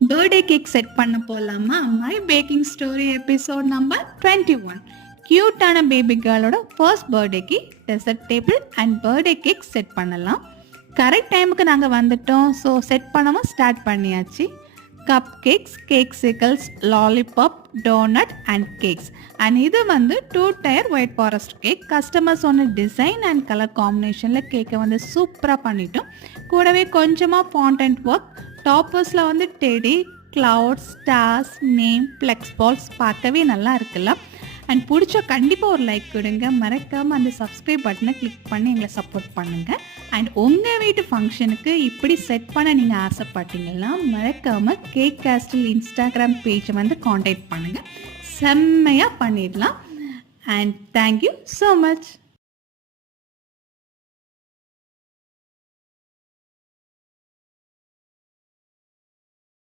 Birthday cake set பண்ண போகலாமா? My baking story episode number 21. கியூட்டான பேபி கேர்ளோட ஃபர்ஸ்ட் பர்த்டேக்கு dessert table and birthday cake set பண்ணலாம். கரெக்ட் டைமுக்கு நாங்கள் வந்துட்டோம். ஸோ செட் பண்ணவும் ஸ்டார்ட் பண்ணியாச்சு. Cupcakes, cakesicles, lollipop, donut and cakes. And இது வந்து 2 tier white forest cake. Customers ஒன்று டிசைன் அண்ட் கலர் காம்பினேஷனில் கேக்கை வந்து சூப்பராக பண்ணிட்டோம். கூடவே கொஞ்சமாக ஃபாண்டன்ட் ஒர்க், டாப்பர்ஸில் வந்து teddy, clouds, stars, name, flex balls பார்க்கவே நல்லா இருக்குல்ல. அண்ட் பிடிச்சா கண்டிப்பாக ஒரு லைக் கொடுங்க. மறக்காமல் அந்த சப்ஸ்கிரைப் பட்டனை கிளிக் பண்ணி எங்களை சப்போர்ட் பண்ணுங்கள். அண்ட் உங்கள் வீட்டு ஃபங்க்ஷனுக்கு இப்படி செட் பண்ண நீங்கள் ஆசைப்பட்டீங்கன்னா மறக்காமல் கேக் கேஸ்டில் இன்ஸ்டாகிராம் பேஜை வந்து காண்டாக்ட் பண்ணுங்கள். செம்மையாக பண்ணிடலாம். And thank you so much.